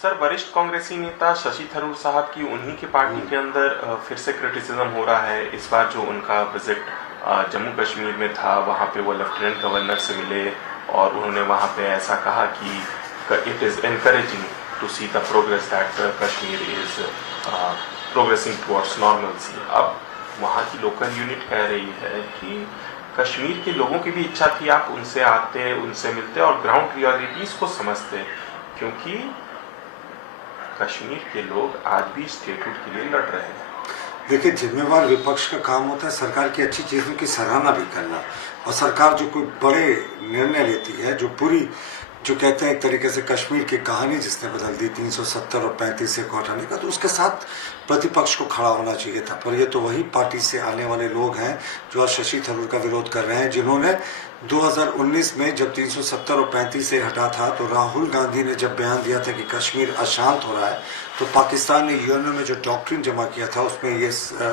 Sir, वरिष्ठ कांग्रेसी नेता शशि थरूर साहब की उन्हीं की पार्टी के अंदर फिर से क्रिटिसिज्म हो रहा है। इस बार जो उनका विजिट जम्मू कश्मीर में था, वहाँ पे वो लेफ्टिनेंट गवर्नर से मिले और उन्होंने वहाँ पे ऐसा कहा कि it is encouraging to see the progress that Kashmir is progressing towards normalcy. अब वहाँ की लोकल यूनिट कह रही है कि कश्मीर के लोगों की भी इच्छा थी आप उनसे आते, उनसे मिलते और ग्राउंड रियलिटीज़ को समझते, क्योंकि कश्मीर के लोग आज भी स्टेटहुड के लिए लड़ रहे हैं। देखिए, जिम्मेवार विपक्ष का काम होता है सरकार की अच्छी चीज़ों की सराहना भी करना, और सरकार जो कोई बड़े निर्णय लेती है, जो पूरी जो कहते हैं एक तरीके से कश्मीर की कहानी जिसने बदल दी 370 और 35 को हटाने का, तो उसके साथ प्रतिपक्ष को खड़ा होना चाहिए था। पर ये तो वही पार्टी से आने वाले लोग हैं जो आज शशि थरूर का विरोध कर रहे हैं, जिन्होंने 2019 में जब 370 और 35 से हटा था, तो राहुल गांधी ने जब बयान दिया था कि कश्मीर अशांत हो रहा है, तो पाकिस्तान ने यूएनओ में जो डॉक्ट्रिन जमा किया था उसमें ये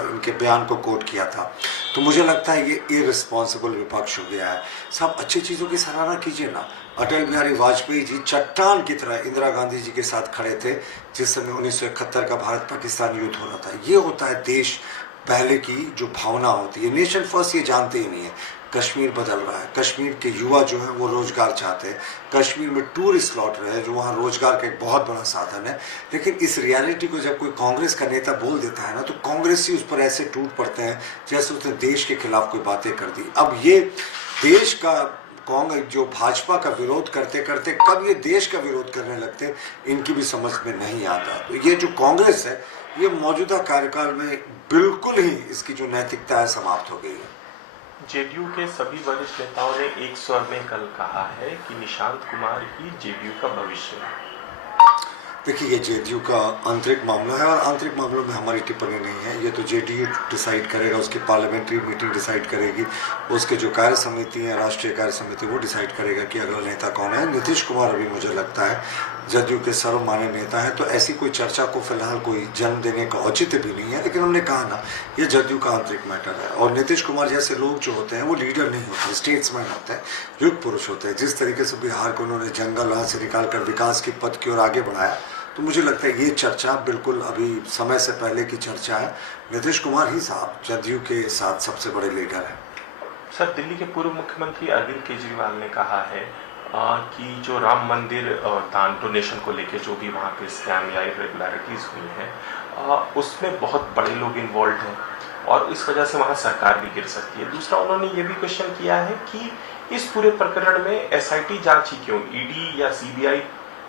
उनके बयान को कोट किया था। तो मुझे लगता है ये इररिस्पॉन्सिबल विपक्ष हो गया है। सब अच्छी चीज़ों की सराहना कीजिए ना। अटल बिहारी वाजपेयी जी चट्टान की तरह इंदिरा गांधी जी के साथ खड़े थे जिस समय 1971 का भारत पाकिस्तान युद्ध हो रहा था। ये होता है देश पहले की जो भावना होती है। नेशन फर्स्ट ये जानते ही नहीं है। कश्मीर बदल रहा है, कश्मीर के युवा जो है वो रोजगार चाहते हैं, कश्मीर में टूरिस्ट लौट रहे हैं जो वहाँ रोजगार का एक बहुत बड़ा साधन है। लेकिन इस रियलिटी को जब कोई कांग्रेस का नेता बोल देता है ना, तो कांग्रेसी उस पर ऐसे टूट पड़ते हैं जैसे उसने देश के खिलाफ कोई बातें कर दी। अब ये देश का कांग्रेस जो भाजपा का विरोध करते करते कब ये देश का विरोध करने लगते, इनकी भी समझ में नहीं आता। तो ये जो कांग्रेस है, ये मौजूदा कार्यकाल में बिल्कुल ही इसकी जो नैतिकता है समाप्त हो गई है। जेडीयू के सभी वरिष्ठ नेताओं ने एक स्वर में कल कहा है कि निशांत कुमार ही जेडीयू का भविष्य है। देखिए, ये जेडीयू का आंतरिक मामला है और आंतरिक मामलों में हमारी टिप्पणी नहीं है। ये तो जेडीयू डिसाइड करेगा, उसकी पार्लियामेंट्री मीटिंग डिसाइड करेगी, उसके जो कार्य समिति है, राष्ट्रीय कार्य समिति, वो डिसाइड करेगा कि अगला नेता कौन है। नीतीश कुमार अभी मुझे लगता है जेडीयू के सर्वमान्य नेता है, तो ऐसी कोई चर्चा को फिलहाल कोई जन्म देने का औचित्य भी नहीं है। लेकिन हमने कहा ना, ये जेडीयू का आंतरिक मैटर है और नीतीश कुमार जैसे लोग जो होते हैं वो लीडर नहीं होते, स्टेट्समैन होते हैं, युग पुरुष होते हैं। जिस तरीके से बिहार को उन्होंने जंगल राह से निकालकर विकास की पथ की ओर आगे बढ़ाया, तो मुझे लगता है ये चर्चा बिल्कुल अभी समय से पहले की चर्चा है। नीतीश कुमार ही साहब जेडीयू के साथ सबसे बड़े लीडर हैं। सर, दिल्ली के पूर्व मुख्यमंत्री अरविंद केजरीवाल ने कहा है कि जो राम मंदिर दान डोनेशन को लेके जो भी वहाँ पे स्कैम या इरेगुलरिटीज़ हुई हैं, उसमें बहुत बड़े लोग इन्वॉल्व हैं और इस वजह से वहाँ सरकार भी गिर सकती है। दूसरा, उन्होंने ये भी क्वेश्चन किया है कि इस पूरे प्रकरण में एसआईटी जांच ही क्यों, ईडी या सीबीआई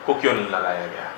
को क्यों नहीं लगाया गया?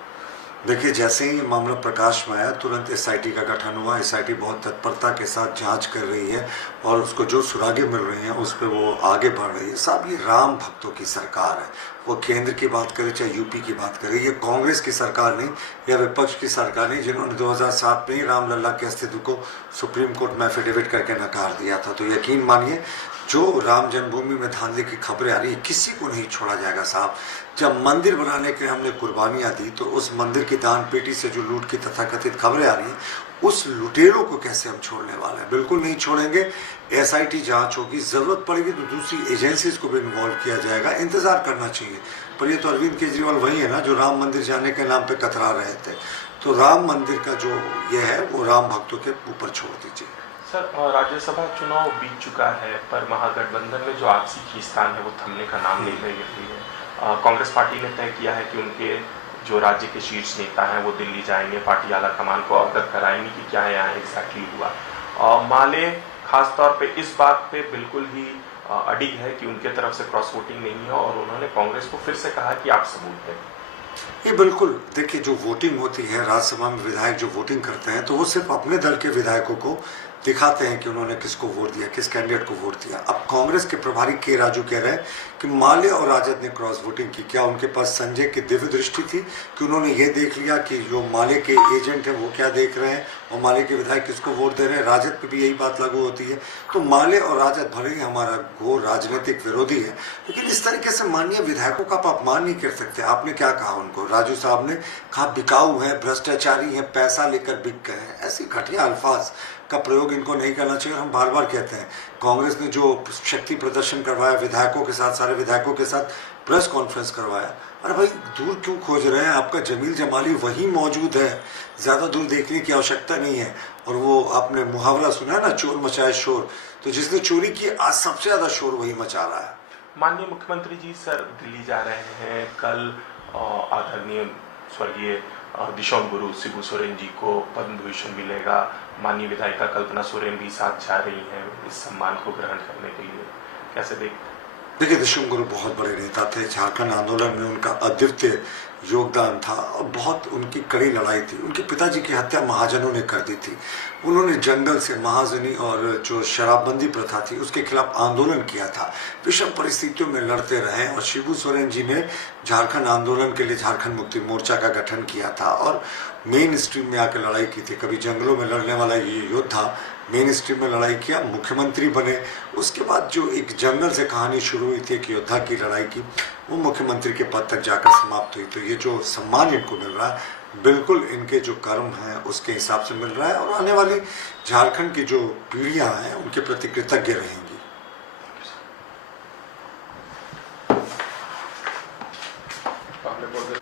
देखिए, जैसे ही मामला प्रकाश में आया, तुरंत एसआईटी का गठन हुआ। एसआईटी बहुत तत्परता के साथ जांच कर रही है और उसको जो सुरागें मिल रही हैं उस पर वो आगे बढ़ रही है। साहब, ये राम भक्तों की सरकार है। वो केंद्र की बात करे चाहे यूपी की बात करे, ये कांग्रेस की सरकार नहीं या विपक्ष की सरकार नहीं जिन्होंने 2007 में ही रामलला के अस्तित्व को सुप्रीम कोर्ट में एफिडेविट करके नकार दिया था। तो यकीन मानिए, जो राम जन्मभूमि में धांधली की खबरें आ रही है, किसी को नहीं छोड़ा जाएगा साहब। जब मंदिर बनाने के लिए हमने कुर्बानियां दी, तो उस मंदिर की दान पेटी से जो लूट की तथाकथित खबरें आ रही हैं, उस लुटेरों को कैसे हम छोड़ने वाले हैं? बिल्कुल नहीं छोड़ेंगे। एसआईटी जांच होगी, जरूरत पड़ेगी तो दूसरी एजेंसीज को भी इन्वॉल्व किया जाएगा। इंतजार करना चाहिए। पर ये तो अरविंद केजरीवाल वही है ना जो राम मंदिर जाने के नाम पे कतरा रहे थे। तो राम मंदिर का जो ये है वो राम भक्तों के ऊपर छोड़ दीजिए। सर, राज्यसभा चुनाव बीत चुका है, पर महागठबंधन में जो आपसी खींचतान है वो थमने का नाम नहीं ले रही है। कांग्रेस पार्टी ने तय किया है कि उनके जो राज्य के शीर्ष नेता हैं वो दिल्ली जाएंगे, पार्टी आला कमान को अवगत कराएंगे कि क्या है यहाँ एग्जैक्टली हुआ। माले खासतौर पे इस बात पे बिल्कुल ही अडिग है कि उनके तरफ से क्रॉस वोटिंग नहीं है और उन्होंने कांग्रेस को फिर से कहा कि आप सबूत दें। ये बिल्कुल, देखिए, जो वोटिंग होती है राज्यसभा में, विधायक जो वोटिंग करते हैं तो वो सिर्फ अपने दल के विधायकों को दिखाते हैं कि उन्होंने किसको वोट दिया, किस कैंडिडेट को वोट दिया। अब कांग्रेस के प्रभारी के राजू कह रहे हैं कि माले और राजद ने क्रॉस वोटिंग की। क्या उनके पास संजय की दिव्य दृष्टि थी कि उन्होंने ये देख लिया कि जो माले के एजेंट हैं वो क्या देख रहे हैं और माले के विधायक किसको वोट दे रहे हैं? राजद पे भी यही बात लागू होती है। तो माले और राजद भले ही हमारा घोर राजनीतिक विरोधी है, लेकिन इस तरीके से माननीय विधायकों का आप अपमान नहीं कर सकते। आपने क्या कहा उनको? राजू साहब ने कहा बिकाऊ है, भ्रष्टाचारी है, पैसा लेकर बिक गए हैं। ऐसी घटिया अल्फाज का प्रयोग इनको नहीं करना चाहिए। हम बार बार कहते हैं, कांग्रेस ने जो शक्ति प्रदर्शन करवाया विधायकों के साथ, सारे विधायकों के साथ प्रेस कॉन्फ्रेंस करवाया। अरे भाई दूर क्यों खोज रहे हैं, आपका जमील जमाली वही मौजूद है, ज़्यादा दूर देखने की आवश्यकता नहीं है। और वो आपने मुहावरा सुना है ना, चोर मचाए शोर, तो जिसने चोरी की आज सबसे ज़्यादा शोर वही मचा रहा है। माननीय मुख्यमंत्री जी सर दिल्ली जा रहे हैं, कल आदरणीय स्वर्गीय दिशोम गुरु शिबू सोरेन जी को पद्म भूषण मिलेगा। माननीय विधायिका कल्पना सोरेन भी साथ जा रही हैं इस सम्मान को ग्रहण करने के लिए, कैसे देखते? देखिए, दिशोम गुरु बहुत बड़े नेता थे, झारखंड आंदोलन में उनका अद्वितीय योगदान था और बहुत उनकी कड़ी लड़ाई थी। उनके पिताजी की हत्या महाजनों ने कर दी थी। उन्होंने जंगल से महाजनी और जो शराबबंदी प्रथा थी उसके खिलाफ आंदोलन किया था, विषम परिस्थितियों में लड़ते रहे। और शिबू सोरेन जी ने झारखंड आंदोलन के लिए झारखंड मुक्ति मोर्चा का गठन किया था और मेन स्ट्रीम में आकर लड़ाई की थी। कभी जंगलों में लड़ने वाला ये योद्धा मेन स्ट्रीम में लड़ाई किया, मुख्यमंत्री बने। उसके बाद जो एक जंगल से कहानी शुरू हुई थी, एक योद्धा की लड़ाई की, वो मुख्यमंत्री के पद तक जाकर समाप्त हुई। तो ये जो सम्मान इनको मिल रहा है, बिल्कुल इनके जो कर्म हैं उसके हिसाब से मिल रहा है और आने वाली झारखंड की जो पीढ़ियां हैं उनके प्रति कृतज्ञ रहेंगी। आपने बोल